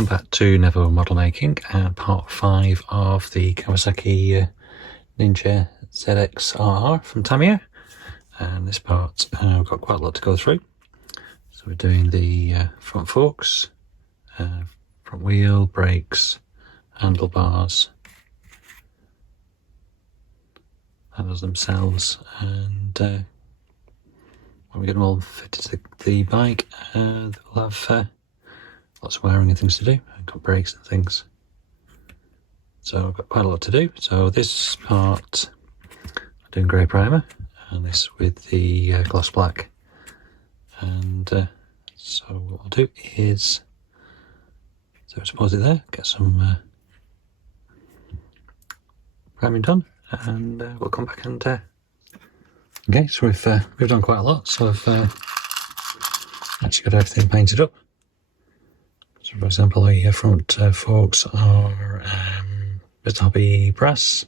welcome back to Never Model Making, part 5 of the Kawasaki Ninja ZX-RR from Tamiya. And this part, we've got quite a lot to go through. So we're doing the front forks, front wheel, brakes, handlebars, handles themselves, and when we get them all fitted to the bike, we'll have lots of wiring and things to do. I've got brakes and things. So I've got quite a lot to do. So this part, I'm doing grey primer, and this with the gloss black. And so what I'll do is, so pause it there, get some priming done, and we'll come back and okay, so we've done quite a lot. So I've actually got everything painted up. So for example, the front forks are Vitabi brass,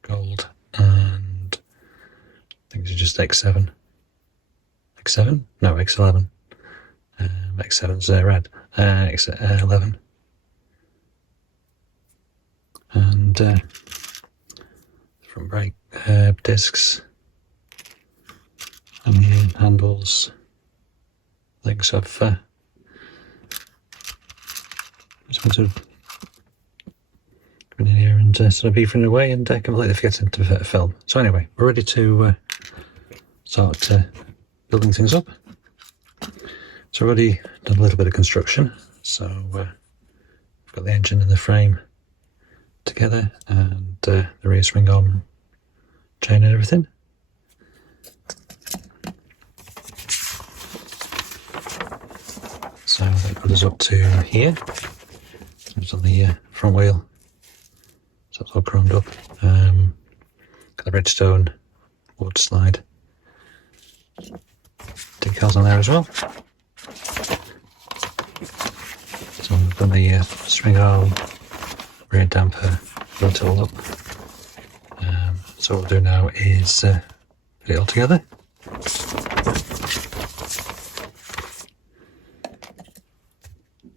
gold, and I think it's just X7. X7? No, X11. X7's red. X11. And front brake discs, and the handles, links of just want to come in here and sort of beefing away and completely forget to film. So anyway, we're ready to start building things up. So I've already done a little bit of construction. So we've got the engine and the frame together, and the rear swing arm chain and everything. So that put us up to here. It's on the front wheel, so it's all chromed up. Got the Redstone wood slide decals on there as well. So we've done the swing arm, rear damper, built it all up. So what we'll do now is put it all together.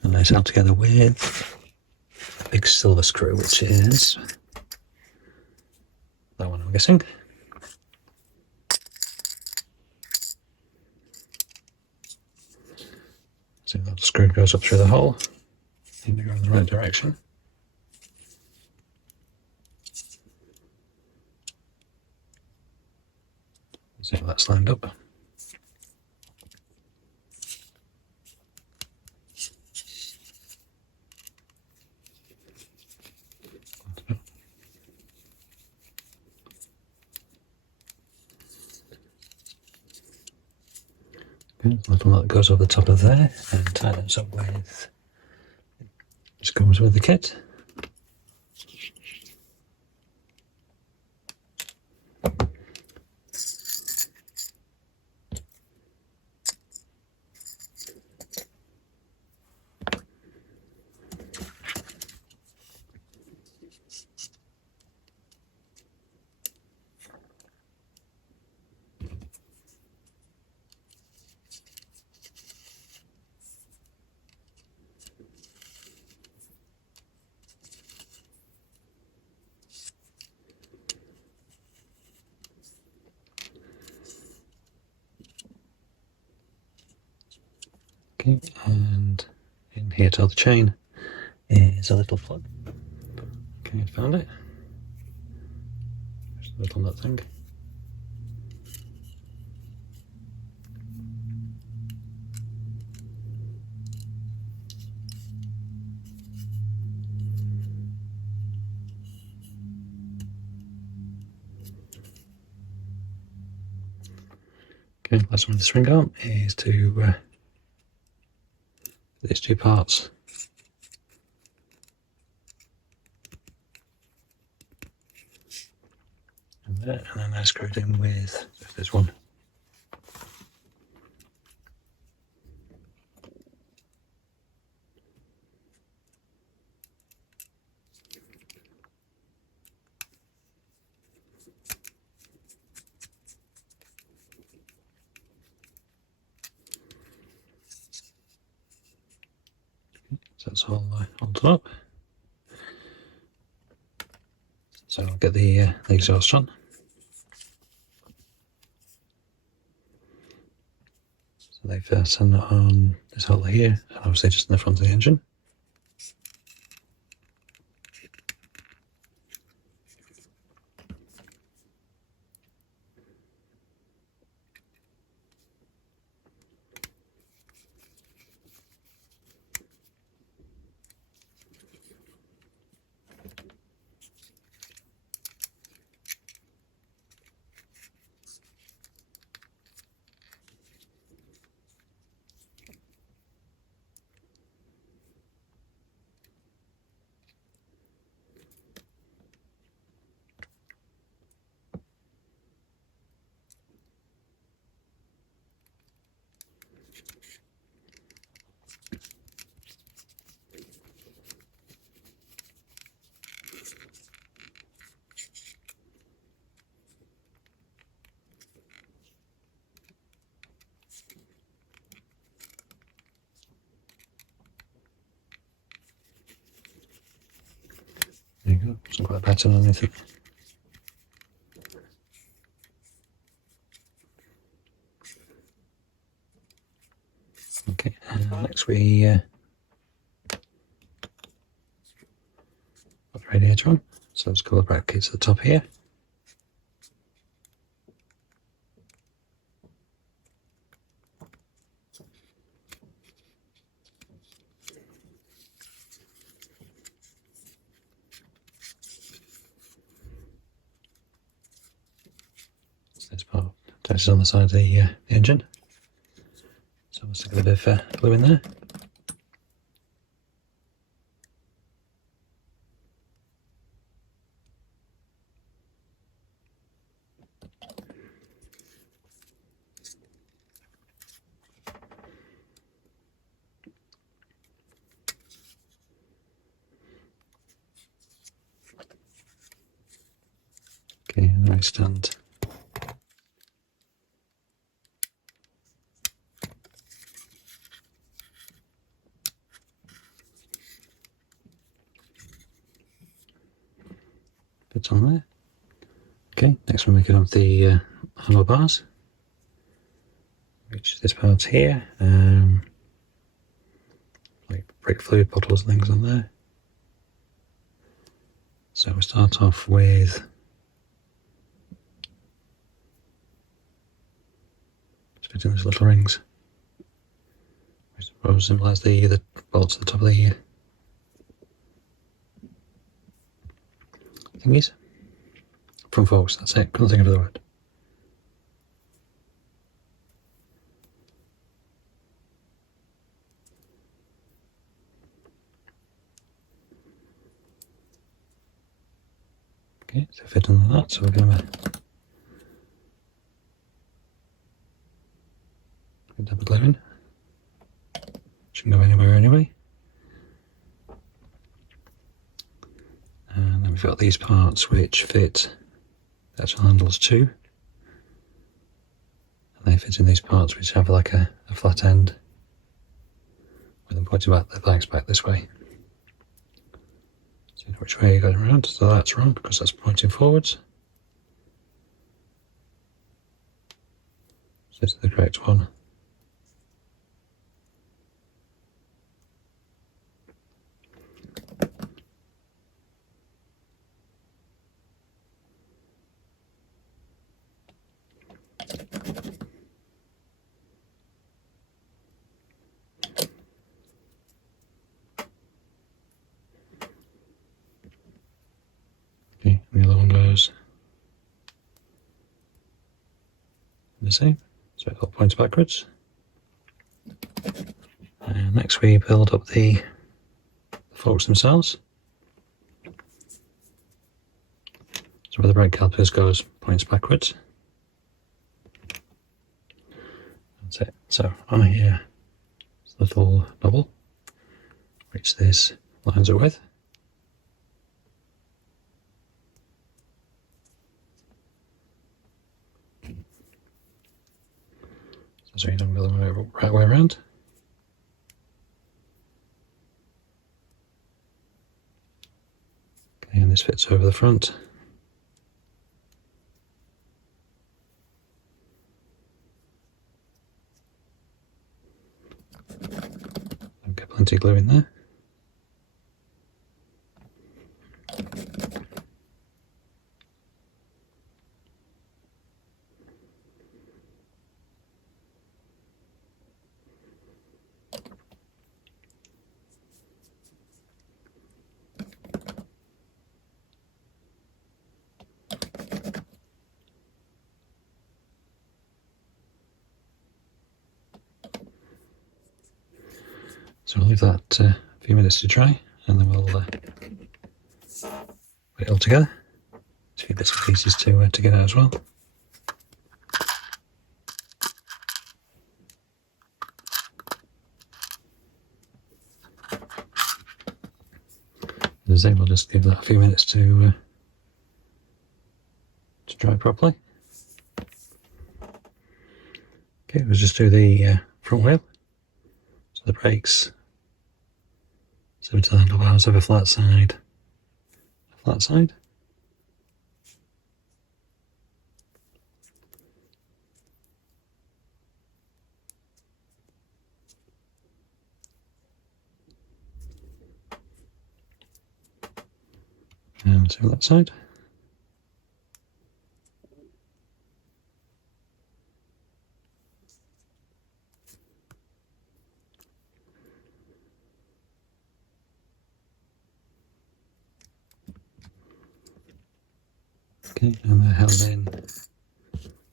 And it's held together with a big silver screw, which is that one, I'm guessing. So that screw goes up through the hole. Need to go in the right direction. See if that's lined up. Okay, little nut goes over the top of there, and tie those up with, just comes with the kit. Okay, and in here to the chain is a little plug. Okay, I found it. There's a little nut thing. Okay, last one of the swing arm is to these two parts. And there, and then they're screwed in with, if there's one. So that's all on top. So I'll get the exhaust on. So they've sent that on this hole here, and obviously just in the front of the engine. There you go, hasn't got a pattern on anything. Okay, next we put the radiator on. So let's go back to the top here. This part attaches on the side of the engine. So we'll stick a bit of glue in there. Okay, nice stand. Bits on there. Okay, next we'll make it on the handlebars. Which this part here, like brake fluid bottles and things on there. So we start off with fitting these little rings, which suppose symbolise the bolts at the top of the thingies. Front forks, that's it, couldn't think of the word. Okay, so fitting that, so we're going to dab the glue in. Shouldn't go anywhere anyway. And then we've got these parts which fit the actual handles too. And they fit in these parts which have like a flat end with them pointing back, the flags back this way. So you know which way you got it around. So that's wrong because that's pointing forwards. So this is the correct one. Okay, and the other one goes the same, so it all points backwards. And next we build up the forks themselves. So where the brake calipers goes, points backwards. That's it. So on here, it's the little knob, which this lines it with. So you don't go the right way around. this fits over the front. I've got plenty of glue in there. So I'll leave that a few minutes to dry, and then we'll put it all together. A few bits and pieces to get out as well. And then we'll just give that a few minutes to dry properly. Okay, we'll just do the front wheel. So the brakes. So to the handlebars have a flat side. A flat side. And same that side. Okay, and they're held in.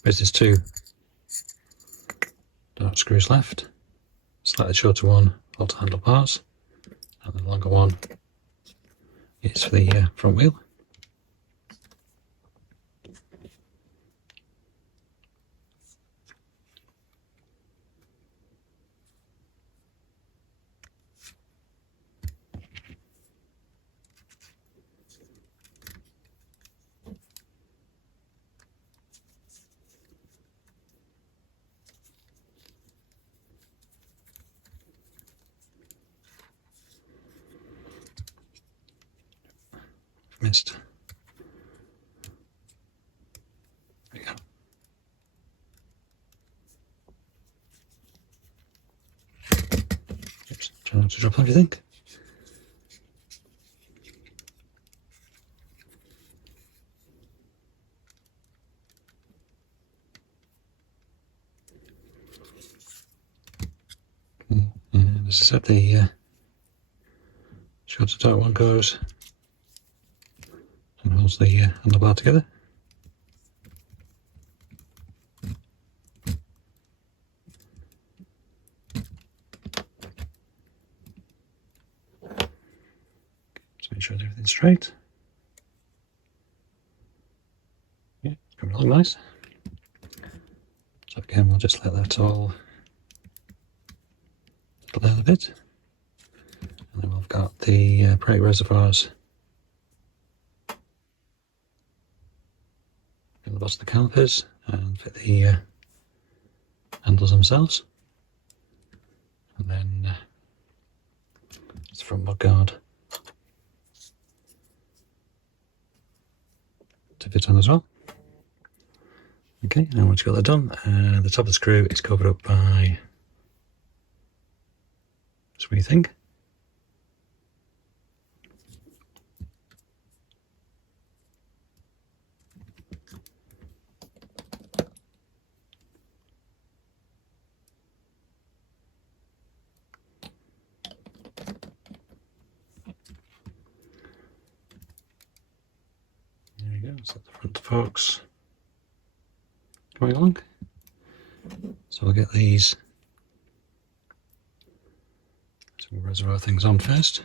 There's 2 dark screws left. Slightly shorter one for the handlebars, and the longer one is for the front wheel. Missed. There we go. Oops, try not to drop everything. Okay, and as I said, the shorter dark one goes and holds the handlebar together. Just make sure everything's straight. Yeah, it's coming along nice. So again, we'll just let that all settle down a bit. And then we've got the brake reservoirs in the bottom of the calipers and fit the handles themselves. And then it's the front mudguard to fit on as well. Okay, and once you've got that done, the top of the screw is covered up by smoothing. There we go, so the front forks coming along. So we'll get these some reservoir things on first.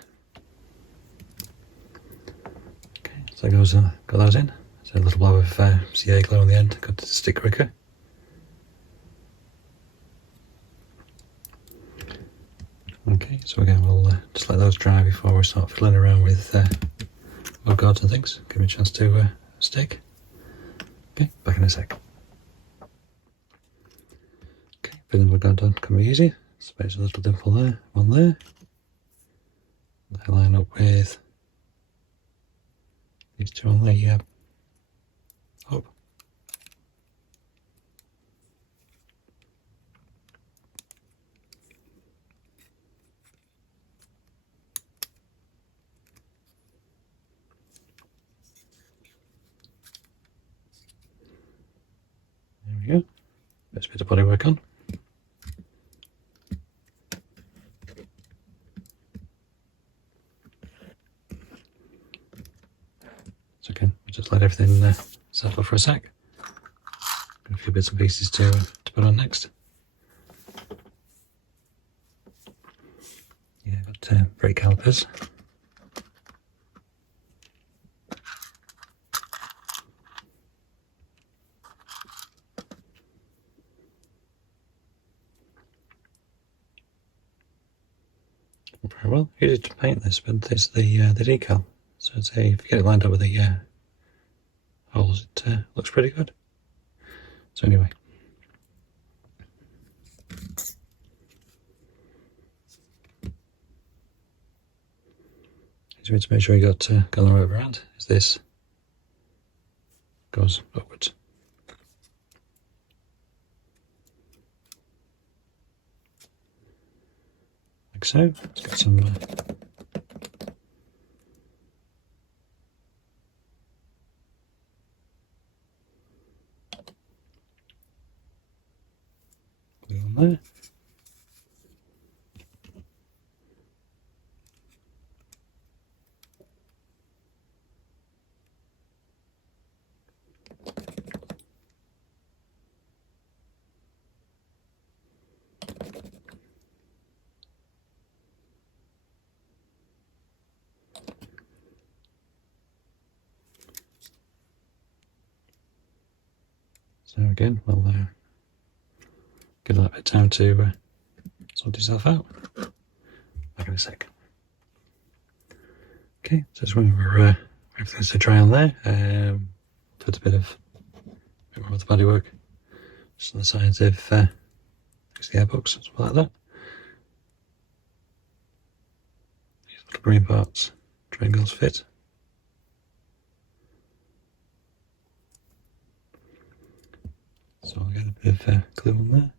Okay, so got those in. So a little blow of CA glue on the end, got to stick quicker. Okay, so again we'll just let those dry before we start fiddling around with mud guards and things. Give me a chance to stick. Okay, back in a sec. Okay, fitting the mud guard done can be easy. Space a little dimple there, one there. They line up with These two on the hub. There we go. There's a bit of bodywork on. So again, we'll just let everything settle for a sec. Got a few bits and pieces to put on next. Yeah, got brake calipers. Very well, easy to paint this, but there's the decal. So I'd say if you get it lined up with the holes, it looks pretty good. So anyway, to make sure you got the right way around is this goes upwards. Like so. Let's get some glue on there. So again, we'll give that a bit of time to sort itself out. Back in a sec. Okay, so just when we're everything's to dry on there, put a bit more of the bodywork just on the sides of the airbox, something like that. These little green parts, triangles fit. So I'll get a bit of glue on there.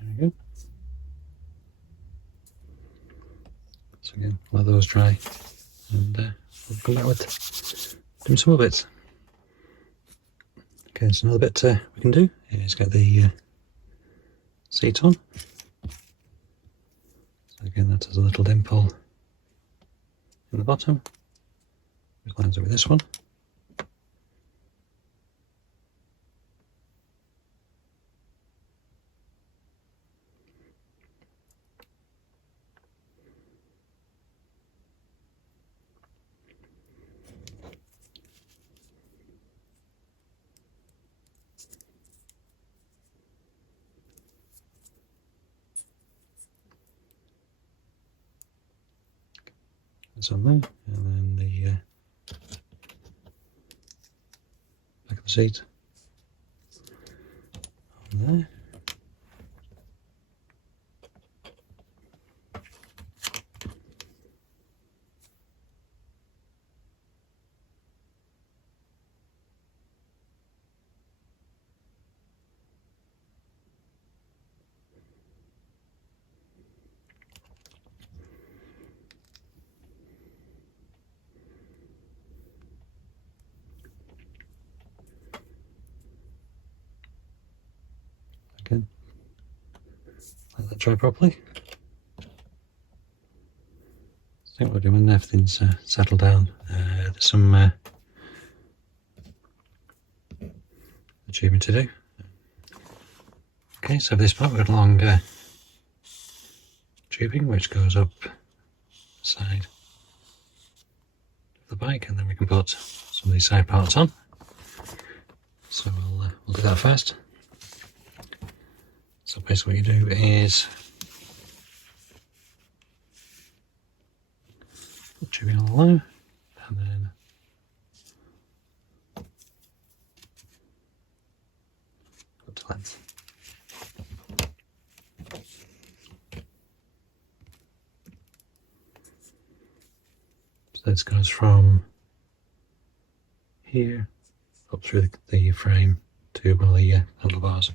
There we go. So again, let those dry, and we'll come back with doing some more bits. Okay, so another bit we can do is get the seat on. So again, that has a little dimple in the bottom, which lines up with this one. That's on there, and then the back of the seat on there. Again, let that dry properly. I think we'll do when everything's settled down. some tubing to do. Okay, so for this part we've got a long tubing which goes up the side of the bike, and then we can put some of these side parts on. So we'll do that first. So basically what you do is put tubing all along, and then cut to length. So this goes from here up through the frame to one of the handlebars.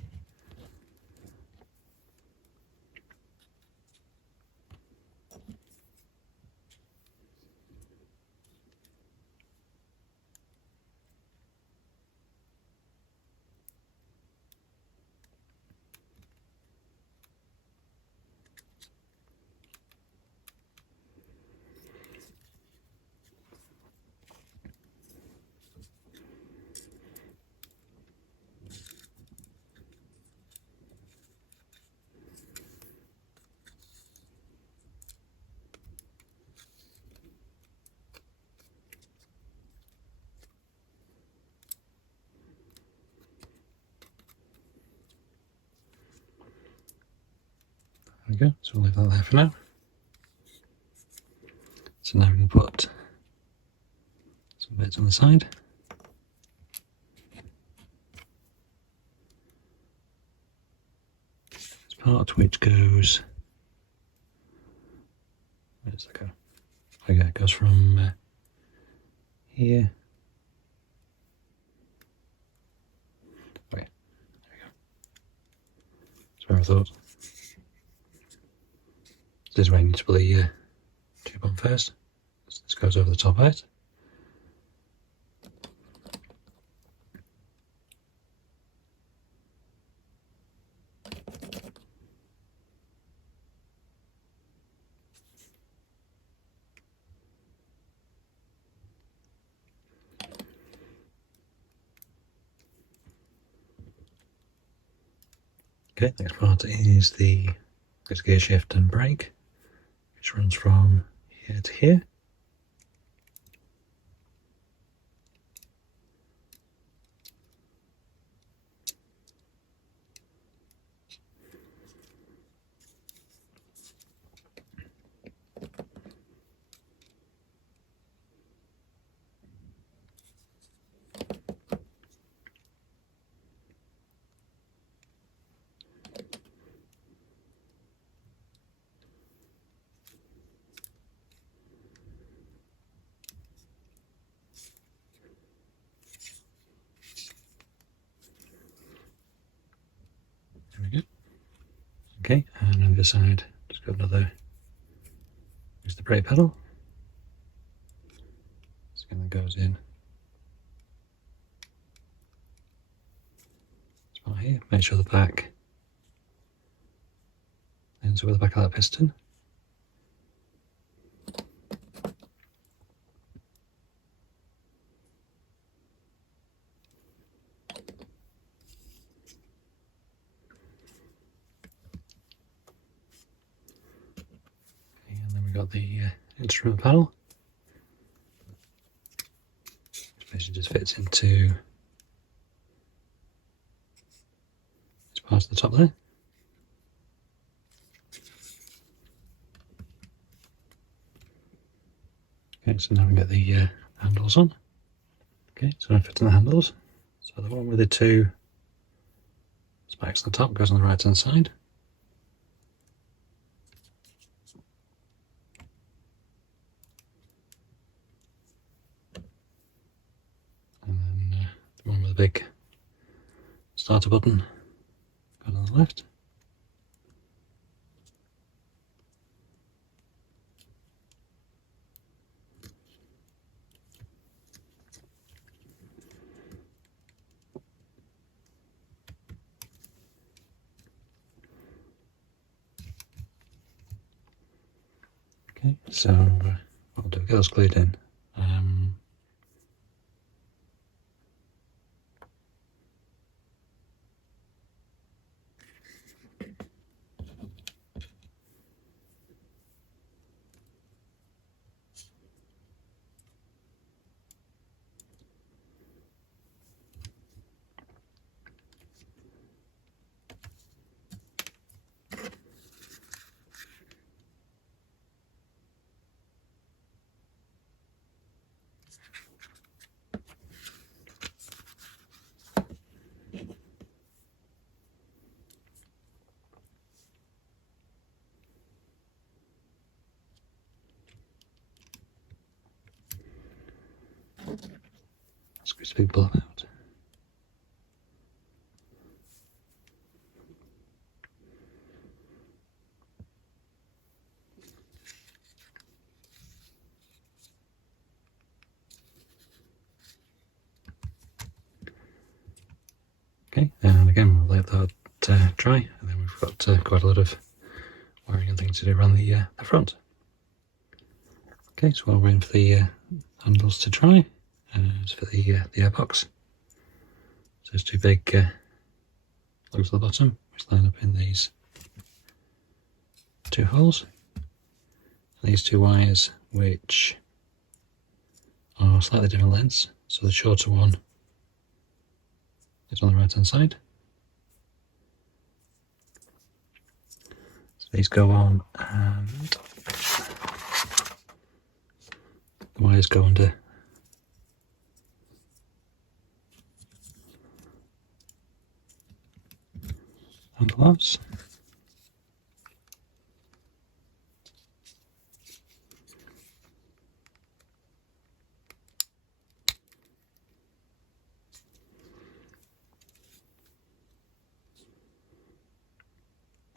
There we go, so we'll leave that there for now. So now we can put some bits on the side. This part which goes, where does that go? Okay, it goes from here. Okay, there we go. That's where I thought. This is where you need to put the tube on first. So this goes over the top of it. Okay, next part is the gear shift and brake, which runs from here to here. There we go. Okay, and on the side, just got another, here's the brake pedal. So again, that goes in. Spot here, make sure the back ends with the back of that piston. Got the instrument panel, which basically just fits into this part of the top there. Okay, so now we get the handles on. Okay, so now fitting the handles. So the one with the two spikes on the top goes on the right hand side. The one with the big starter button goes on the left. Okay, so what we'll do, get those glued in. Squeeze a big blob out. Okay, and again we'll let that dry, and then we've got quite a lot of wiring and things to do around the front. Okay, so while we're waiting for the handles to dry, and for the airbox, so there's two big lugs at the bottom, which line up in these two holes, and these two wires which are slightly different lengths. So the shorter one is on the right hand side. So these go on, and the wires go under handlebars.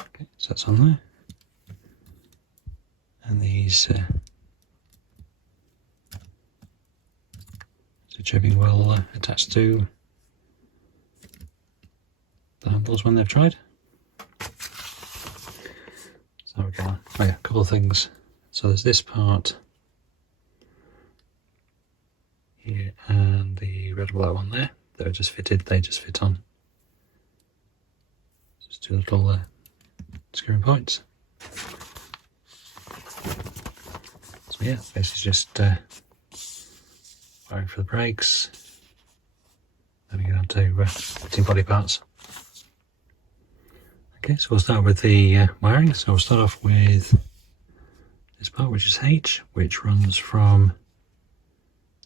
Okay, so that's on there, and these chipping will attach to the handles when they've dried. So we've got a couple of things. So there's this part here and the red and black one there. They're just fitted, they just fit on. Just two little screwing points. So yeah, this is just wiring for the brakes. Then we get on to fitting body parts. Okay, so we'll start with the wiring. So we'll start off with this part, which is H, which runs from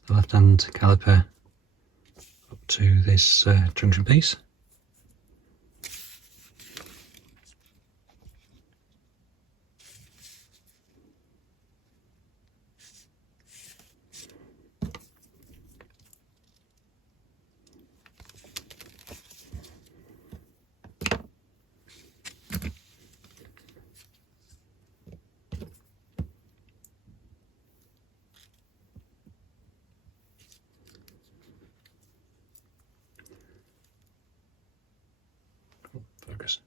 the left-hand caliper up to this junction piece. Focus.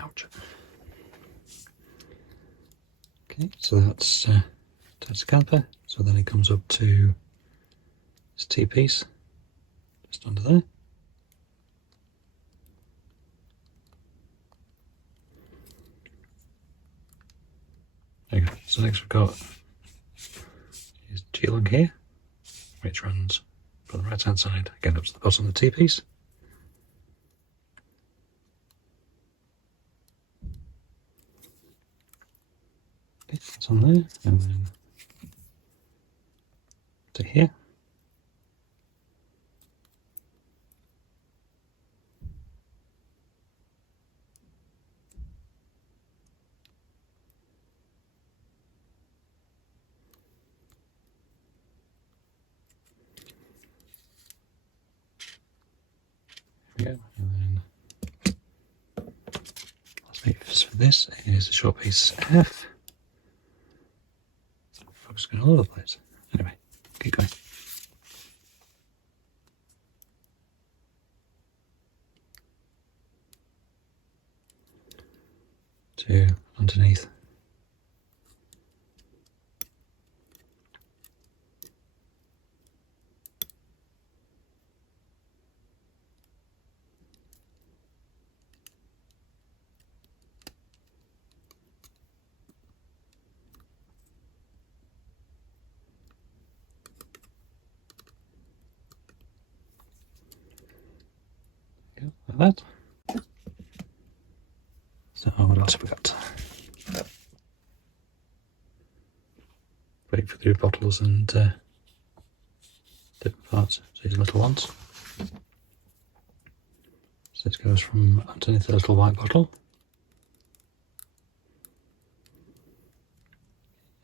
Ouch. Okay, so that's the caliper. So then it comes up to this T-piece, just under there. There you go. So next we've got is G-lug here, which runs from the right hand side, again up to the bottom of the T-piece. Okay, it's on there, and then to here. Yeah, and then last piece for this is a short piece F. Focus going all over the place. Anyway, keep going. To underneath. Like that. So what else have we got? Wait for the bottles and different parts. So these little ones. So this goes from underneath the little white bottle.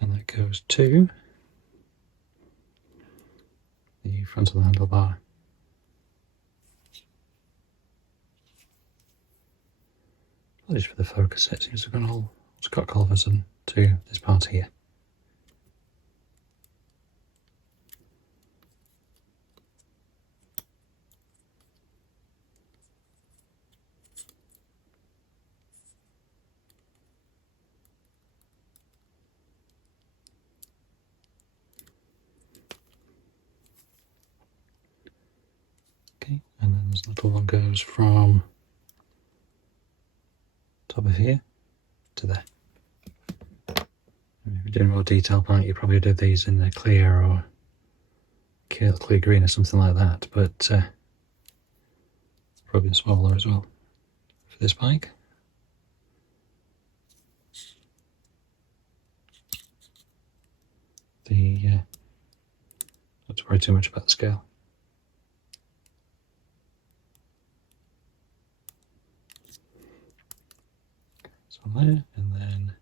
And that goes to the front of the handlebar. Just for the focus, it seems to have gone all Scott Culverson to this part here. Okay, and then this little one goes from top of here to there. If you're doing more detail bike, you probably do these in the clear or clear green or something like that, but probably smaller as well for this bike. Not to worry too much about the scale. So there, and then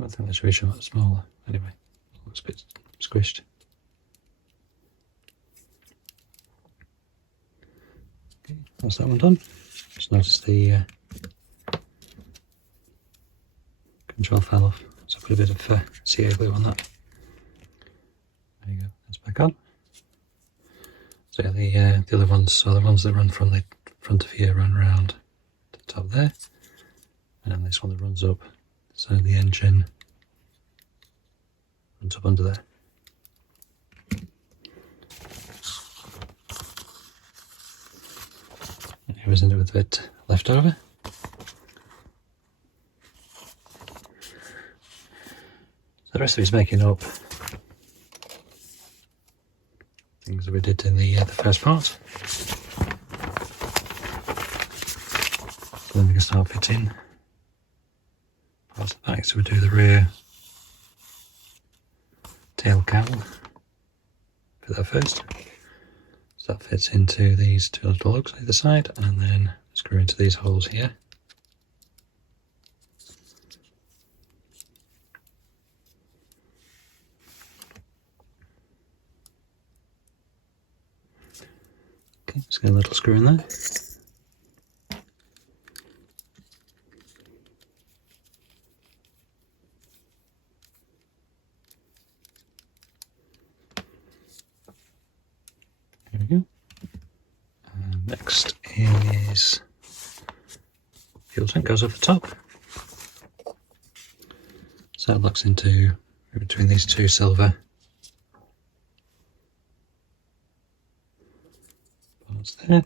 I think that's really much smaller. Anyway, it looks a bit squished. Okay, that's that one done. Just notice the control fell off, so I put a bit of CA glue on that. There you go, that's back on. So yeah, the other ones are the ones that run from the front of here, run around to the top there, and then this one that runs up. So the engine runs up under there. And here isn't it with a bit left over. So the rest of it is making up things that we did in the first part. So then we can start fitting parts of the bike. So we do the rear tail cowl. Put that first. So that fits into these two little lugs either side, and then screw into these holes here. Okay, just get a little screw in there. There we go. Next is fuel tank goes over the top. So it locks into between these two silver parts there.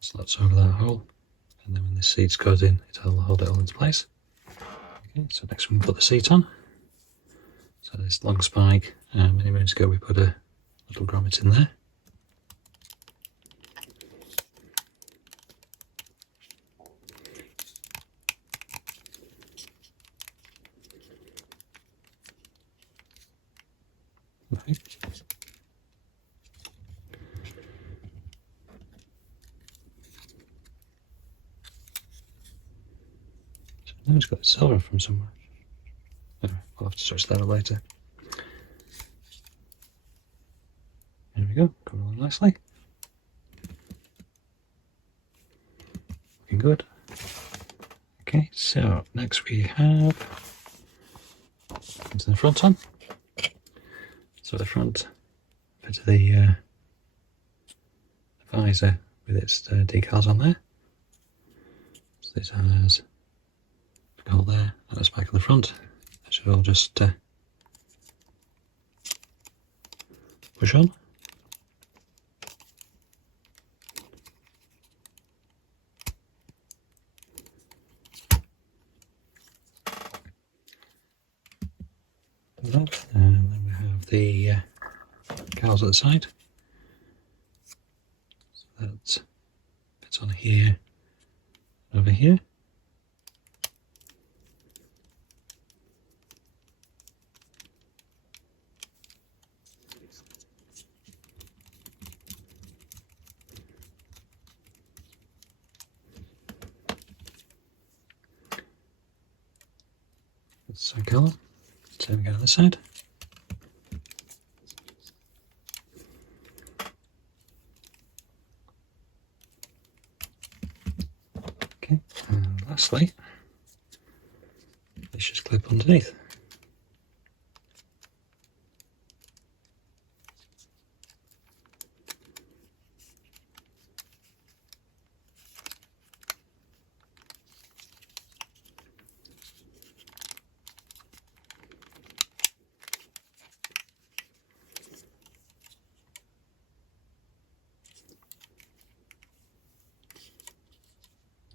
Slots over that hole, and then when this seat's goes in, it'll hold it all into place. Okay, so next we can put the seat on. So this long spike, many minutes ago we put a little grommet in there. Okay. So now it's got silver from somewhere. Anyway, I'll have to switch that up later. There we go, coming along nicely. Looking good. Okay, so next we have into the front on. So the front bit of the visor with its decals on there. So this has a hole there and a spike on the front. That should all just push on. that. And then we have the cowls at the side. So that fits on here, over here. That's the colour. So we go on this side. Okay, and lastly, this just clip underneath.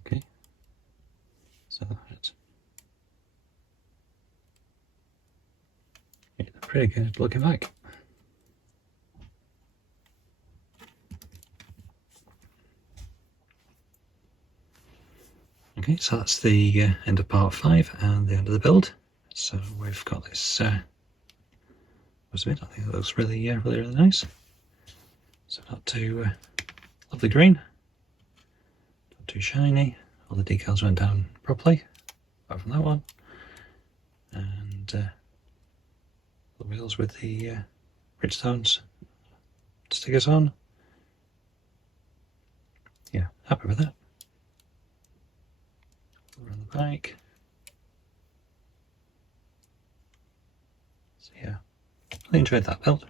Okay, so that's pretty good looking bike. Okay, so that's the end of part 5 and the end of the build. So we've got this, what's a bit, I think it looks really, really nice. So not too lovely green, not too shiny, all the decals went down properly, apart from that one. And the wheels with the Bridgestones stickers on. Yeah, happy with that. Around the bike. So yeah, I enjoyed that build.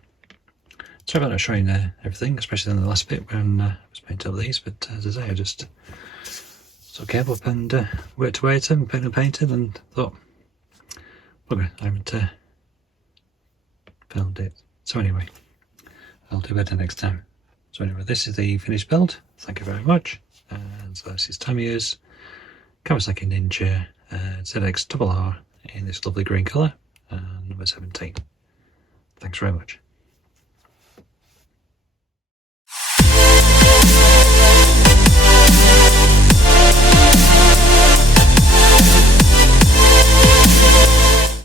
Sorry about not showing everything, especially in the last bit when I was painting up these, but as I say, I just sort of gave up and worked away at them, painted and thought, okay, I haven't filmed it. So anyway, I'll do better next time. So anyway, this is the finished build. Thank you very much. And so this is Tamiya's Kawasaki Ninja ZX RR in this lovely green colour, number 17. Thanks very much.